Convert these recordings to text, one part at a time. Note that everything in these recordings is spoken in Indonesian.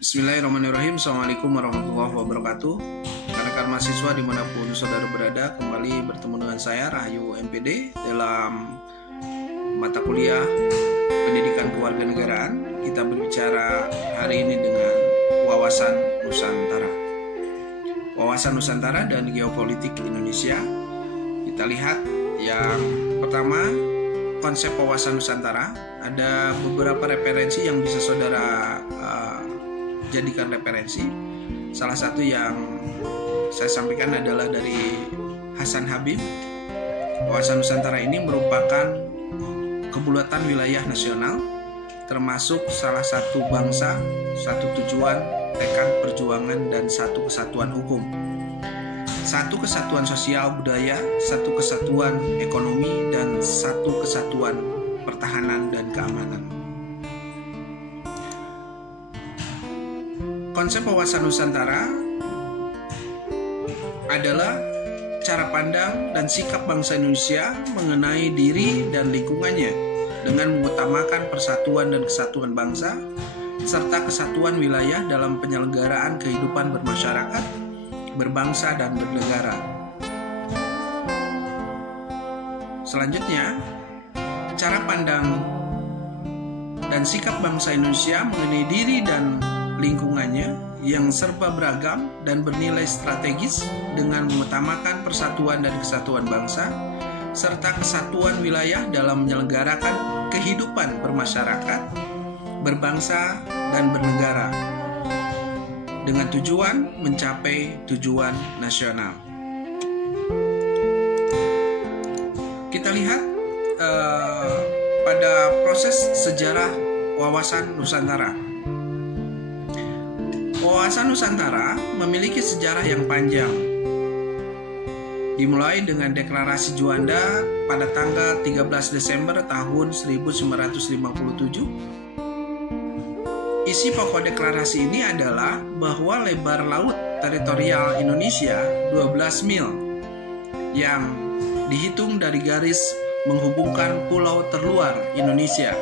Bismillahirrahmanirrahim. Assalamualaikum warahmatullahi wabarakatuh. Rekan-rekan mahasiswa dimanapun saudara berada, kembali bertemu dengan saya Rahayu MPD dalam mata kuliah Pendidikan Kewarganegaraan. Kita berbicara hari ini dengan wawasan Nusantara. Wawasan Nusantara dan geopolitik Indonesia. Kita lihat yang pertama, konsep wawasan Nusantara. Ada beberapa referensi yang bisa saudara jadikan referensi. Salah satu yang saya sampaikan adalah dari Hasan Habib. Wawasan Nusantara ini merupakan kebulatan wilayah nasional, termasuk salah satu bangsa, satu tujuan, tekad perjuangan, dan satu kesatuan hukum, satu kesatuan sosial budaya, satu kesatuan ekonomi, dan satu kesatuan pertahanan dan keamanan. Konsep wawasan Nusantara adalah cara pandang dan sikap bangsa Indonesia mengenai diri dan lingkungannya dengan mengutamakan persatuan dan kesatuan bangsa serta kesatuan wilayah dalam penyelenggaraan kehidupan bermasyarakat, berbangsa, dan bernegara. Selanjutnya, cara pandang dan sikap bangsa Indonesia mengenai diri dan lingkungannya yang serba beragam dan bernilai strategis dengan mengutamakan persatuan dan kesatuan bangsa serta kesatuan wilayah dalam menyelenggarakan kehidupan bermasyarakat, berbangsa, dan bernegara dengan tujuan mencapai tujuan nasional. Kita lihat pada proses sejarah wawasan Nusantara. Wawasan Nusantara memiliki sejarah yang panjang. Dimulai dengan Deklarasi Juanda pada tanggal 13 Desember tahun 1957. Isi pokok deklarasi ini adalah bahwa lebar laut teritorial Indonesia 12 mil yang dihitung dari garis menghubungkan pulau terluar Indonesia.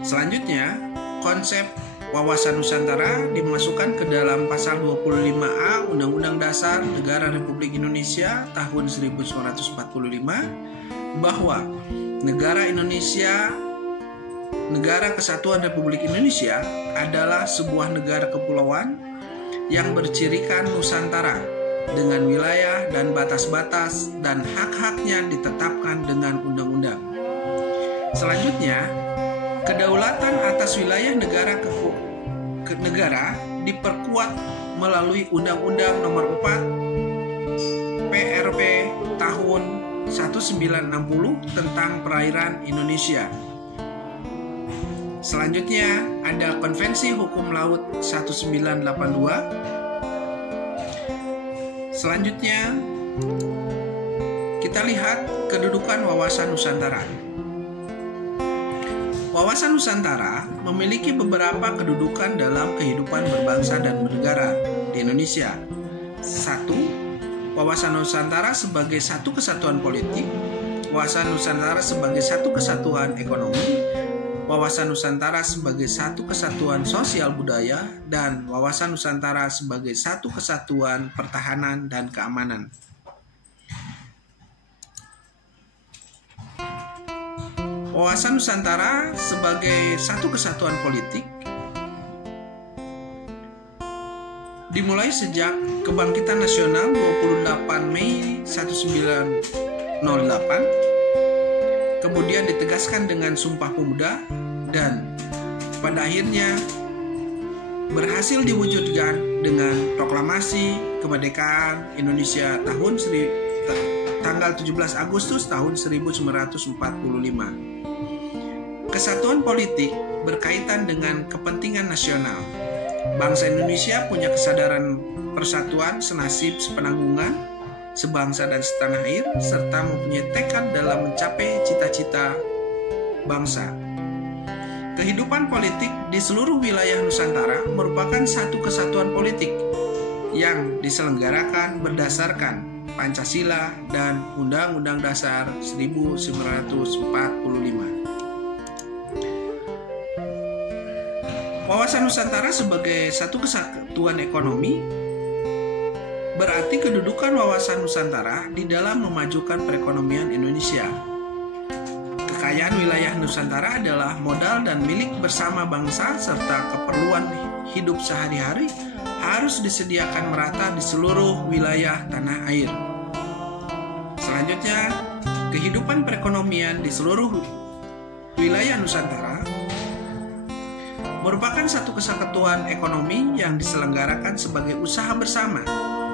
Selanjutnya, konsep wawasan Nusantara dimasukkan ke dalam pasal 25A Undang-Undang Dasar Negara Republik Indonesia tahun 1945 bahwa negara Indonesia, Negara Kesatuan Republik Indonesia adalah sebuah negara kepulauan yang bercirikan Nusantara dengan wilayah dan batas-batas dan hak-haknya ditetapkan dengan undang-undang. Selanjutnya, kedaulatan atas wilayah negara diperkuat melalui Undang-Undang Nomor 4 PRP tahun 1960 tentang perairan Indonesia. Selanjutnya ada Konvensi Hukum Laut 1982. Selanjutnya kita lihat kedudukan wawasan Nusantara. Wawasan Nusantara memiliki beberapa kedudukan dalam kehidupan berbangsa dan bernegara di Indonesia. 1. Wawasan Nusantara sebagai satu kesatuan politik, wawasan Nusantara sebagai satu kesatuan ekonomi, wawasan Nusantara sebagai satu kesatuan sosial budaya, dan wawasan Nusantara sebagai satu kesatuan pertahanan dan keamanan. Wawasan Nusantara sebagai satu kesatuan politik dimulai sejak Kebangkitan Nasional 28 Mei 1908, kemudian ditegaskan dengan Sumpah Pemuda, dan pada akhirnya berhasil diwujudkan dengan Proklamasi Kemerdekaan Indonesia tanggal 17 Agustus tahun 1945. Kesatuan politik berkaitan dengan kepentingan nasional. Bangsa Indonesia punya kesadaran persatuan, senasib, sepenanggungan, sebangsa dan setanah air, serta mempunyai tekad dalam mencapai cita-cita bangsa. Kehidupan politik di seluruh wilayah Nusantara merupakan satu kesatuan politik yang diselenggarakan berdasarkan Pancasila dan Undang-Undang Dasar 1945. Wawasan Nusantara sebagai satu kesatuan ekonomi berarti kedudukan wawasan Nusantara di dalam memajukan perekonomian Indonesia. Kekayaan wilayah Nusantara adalah modal dan milik bersama bangsa serta keperluan hidup sehari-hari harus disediakan merata di seluruh wilayah tanah air. Selanjutnya, kehidupan perekonomian di seluruh wilayah Nusantara merupakan satu kesatuan ekonomi yang diselenggarakan sebagai usaha bersama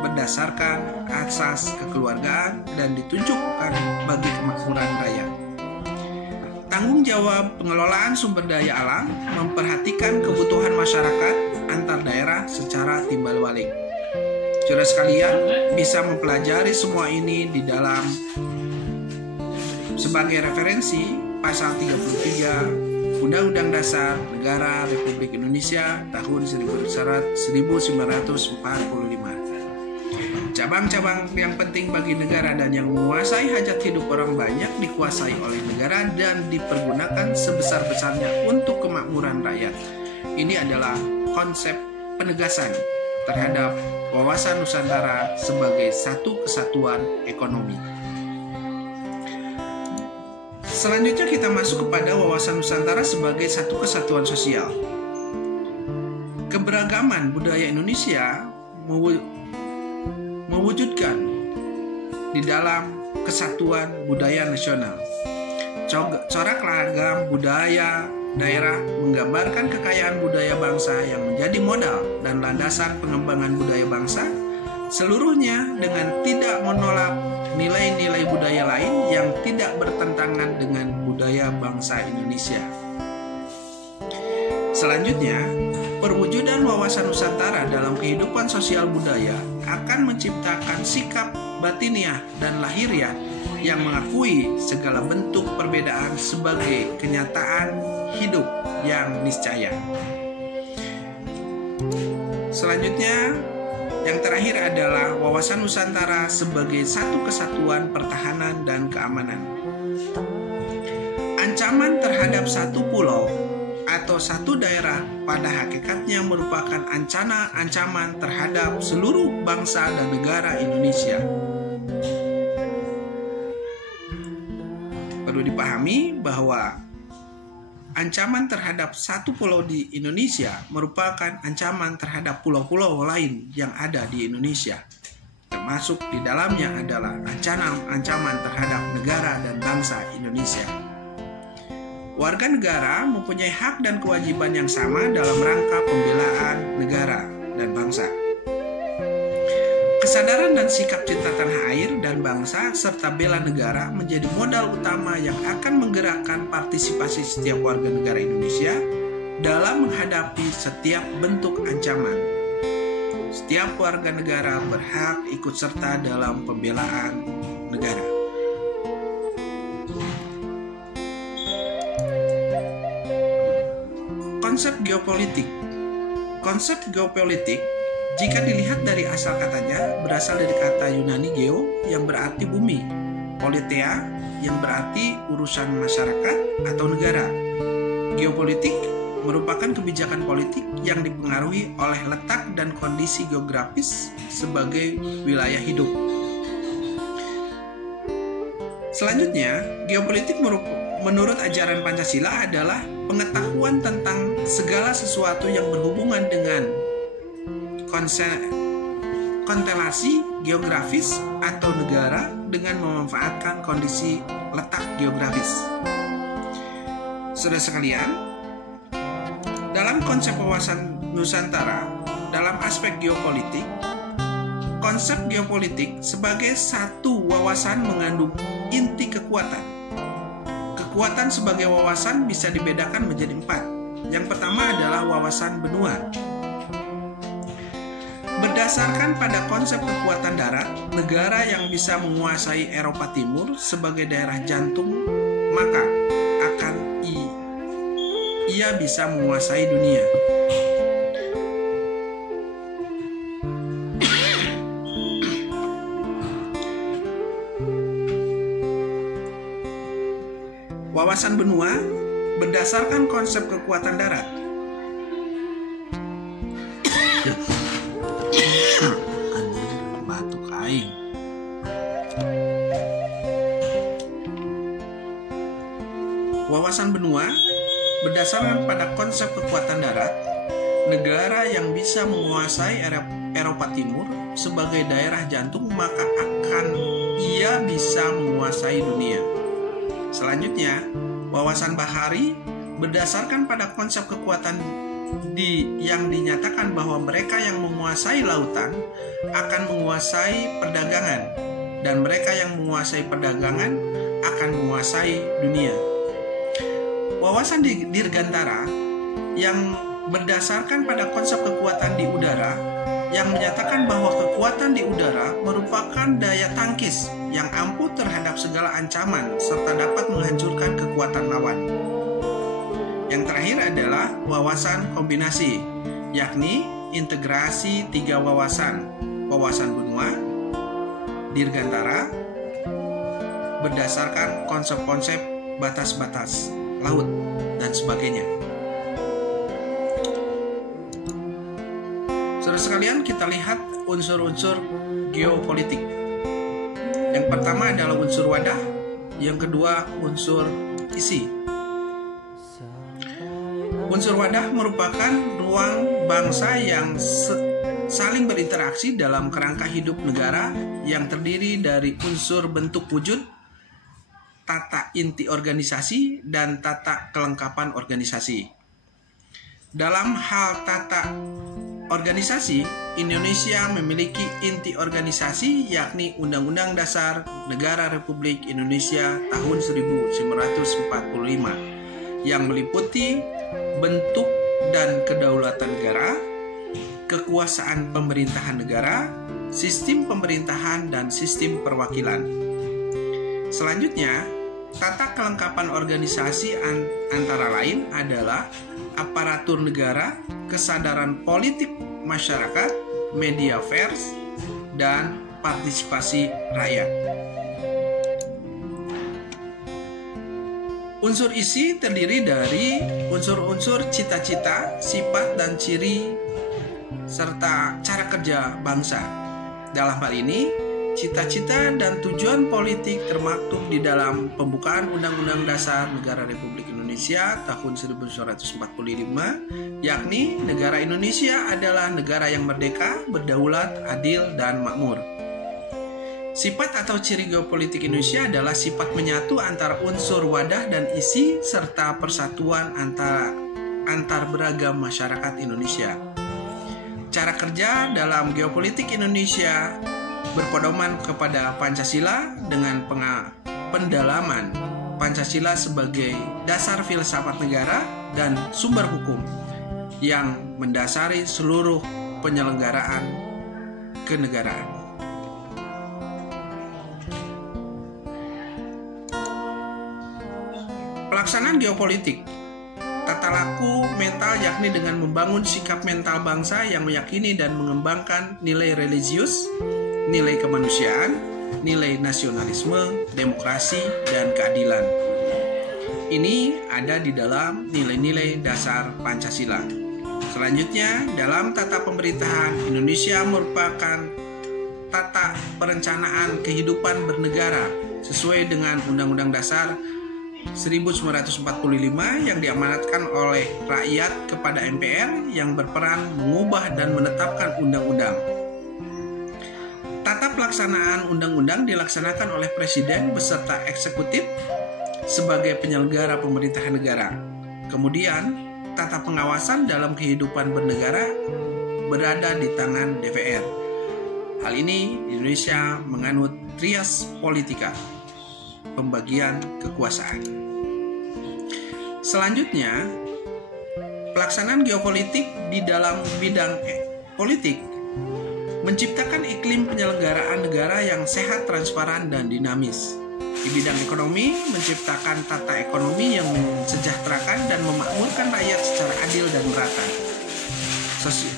berdasarkan asas kekeluargaan dan ditunjukkan bagi kemakmuran rakyat. Tanggung jawab pengelolaan sumber daya alam memperhatikan kebutuhan masyarakat antar daerah secara timbal balik. Saudara sekalian bisa mempelajari semua ini di dalam sebagai referensi pasal 33 Undang-Undang Dasar Negara Republik Indonesia tahun 1945. Cabang-cabang yang penting bagi negara dan yang menguasai hajat hidup orang banyak dikuasai oleh negara dan dipergunakan sebesar-besarnya untuk kemakmuran rakyat. Ini adalah konsep penegasan terhadap wawasan Nusantara sebagai satu kesatuan ekonomi. Selanjutnya kita masuk kepada wawasan Nusantara sebagai satu kesatuan sosial. Keberagaman budaya Indonesia mewujudkan di dalam kesatuan budaya nasional. Corak ragam budaya daerah menggambarkan kekayaan budaya bangsa yang menjadi modal dan landasan pengembangan budaya bangsa, seluruhnya dengan tidak menolak nilai-nilai budaya lain yang tidak bertentangan dengan budaya bangsa Indonesia. Selanjutnya, perwujudan wawasan Nusantara dalam kehidupan sosial budaya akan menciptakan sikap batiniah dan lahiriah yang mengakui segala bentuk perbedaan sebagai kenyataan hidup yang niscaya. Selanjutnya, yang terakhir adalah wawasan Nusantara sebagai satu kesatuan pertahanan dan keamanan. Ancaman terhadap satu pulau atau satu daerah pada hakikatnya merupakan ancaman terhadap seluruh bangsa dan negara Indonesia. Perlu dipahami bahwa ancaman terhadap satu pulau di Indonesia merupakan ancaman terhadap pulau-pulau lain yang ada di Indonesia. Termasuk di dalamnya adalah ancaman terhadap negara dan bangsa Indonesia. Warga negara mempunyai hak dan kewajiban yang sama dalam rangka pembelaan negara dan bangsa. Kesadaran dan sikap cinta tanah air dan bangsa serta bela negara menjadi modal utama yang akan menggerakkan partisipasi setiap warga negara Indonesia dalam menghadapi setiap bentuk ancaman. Setiap warga negara berhak ikut serta dalam pembelaan negara. Konsep geopolitik. Konsep geopolitik jika dilihat dari asal katanya berasal dari kata Yunani geo yang berarti bumi, politea yang berarti urusan masyarakat atau negara. Geopolitik merupakan kebijakan politik yang dipengaruhi oleh letak dan kondisi geografis sebagai wilayah hidup. Selanjutnya, geopolitik menurut ajaran Pancasila adalah pengetahuan tentang segala sesuatu yang berhubungan dengan konstelasi geografis atau negara dengan memanfaatkan kondisi letak geografis. Saudara sekalian, dalam konsep wawasan Nusantara, dalam aspek geopolitik, konsep geopolitik sebagai satu wawasan mengandung inti kekuatan. Kekuatan sebagai wawasan bisa dibedakan menjadi 4. Yang pertama adalah wawasan benua. Berdasarkan pada konsep kekuatan darat, negara yang bisa menguasai Eropa Timur sebagai daerah jantung, maka ia bisa menguasai dunia. Wawasan benua berdasarkan konsep kekuatan darat. Wawasan benua berdasarkan pada konsep kekuatan darat, negara yang bisa menguasai Eropa Timur sebagai daerah jantung maka akan ia bisa menguasai dunia. Selanjutnya, wawasan bahari berdasarkan pada konsep kekuatan yang dinyatakan bahwa mereka yang menguasai lautan akan menguasai perdagangan, dan mereka yang menguasai perdagangan akan menguasai dunia. Wawasan dirgantara yang berdasarkan pada konsep kekuatan di udara yang menyatakan bahwa kekuatan di udara merupakan daya tangkis yang ampuh terhadap segala ancaman serta dapat menghancurkan kekuatan lawan. Yang terakhir adalah wawasan kombinasi, yakni integrasi 3 wawasan: wawasan benua, dirgantara, berdasarkan konsep-konsep batas-batas laut, dan sebagainya. Saudara sekalian, kita lihat unsur-unsur geopolitik. Yang pertama adalah unsur wadah, yang kedua unsur isi. Unsur wadah merupakan ruang bangsa yang saling berinteraksi dalam kerangka hidup negara yang terdiri dari unsur bentuk wujud, tata inti organisasi, dan tata kelengkapan organisasi. Dalam hal tata organisasi, Indonesia memiliki inti organisasi yakni Undang-Undang Dasar Negara Republik Indonesia tahun 1945 yang meliputi bentuk dan kedaulatan negara, kekuasaan pemerintahan negara, sistem pemerintahan, dan sistem perwakilan. Selanjutnya, tata kelengkapan organisasi antara lain adalah aparatur negara, kesadaran politik masyarakat, media pers, dan partisipasi rakyat. Unsur isi terdiri dari unsur-unsur cita-cita, sifat dan ciri, serta cara kerja bangsa. Dalam hal ini, cita-cita dan tujuan politik termaktub di dalam pembukaan Undang-Undang Dasar Negara Republik Indonesia tahun 1945, yakni negara Indonesia adalah negara yang merdeka, berdaulat, adil, dan makmur. Sifat atau ciri geopolitik Indonesia adalah sifat menyatu antara unsur wadah dan isi serta persatuan antar beragam masyarakat Indonesia. Cara kerja dalam geopolitik Indonesia berpedoman kepada Pancasila dengan pendalaman Pancasila sebagai dasar filsafat negara dan sumber hukum yang mendasari seluruh penyelenggaraan kenegaraan. Pelaksanaan geopolitik, tata laku mental yakni dengan membangun sikap mental bangsa yang meyakini dan mengembangkan nilai religius, nilai kemanusiaan, nilai nasionalisme, demokrasi, dan keadilan. Ini ada di dalam nilai-nilai dasar Pancasila. Selanjutnya, dalam tata pemerintahan, Indonesia merupakan tata perencanaan kehidupan bernegara sesuai dengan Undang-Undang Dasar 1945 yang diamanatkan oleh rakyat kepada MPR yang berperan mengubah dan menetapkan undang-undang. Tata pelaksanaan undang-undang dilaksanakan oleh Presiden beserta eksekutif sebagai penyelenggara pemerintahan negara. Kemudian, tata pengawasan dalam kehidupan bernegara berada di tangan DPR. Hal ini Indonesia menganut trias politika, pembagian kekuasaan. Selanjutnya, pelaksanaan geopolitik di dalam bidang politik menciptakan iklim penyelenggaraan negara yang sehat, transparan, dan dinamis. Di bidang ekonomi, menciptakan tata ekonomi yang mensejahterakan dan memakmurkan rakyat secara adil dan merata.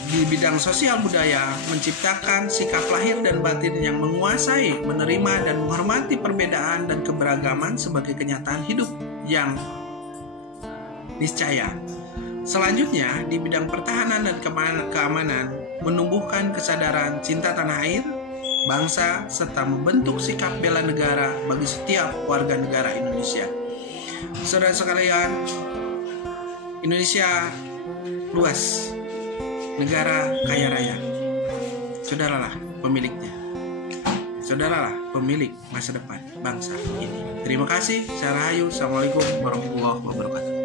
Di bidang sosial budaya, menciptakan sikap lahir dan batin yang menguasai, menerima, dan menghormati perbedaan dan keberagaman sebagai kenyataan hidup yang niscaya. Selanjutnya, di bidang pertahanan dan keamanan, menumbuhkan kesadaran cinta tanah air, bangsa, serta membentuk sikap bela negara bagi setiap warga negara Indonesia. Saudara sekalian, Indonesia luas, negara kaya raya. Saudaralah pemiliknya. Saudaralah pemilik masa depan bangsa ini. Terima kasih. Saya Rahayu. Assalamualaikum warahmatullahi wabarakatuh.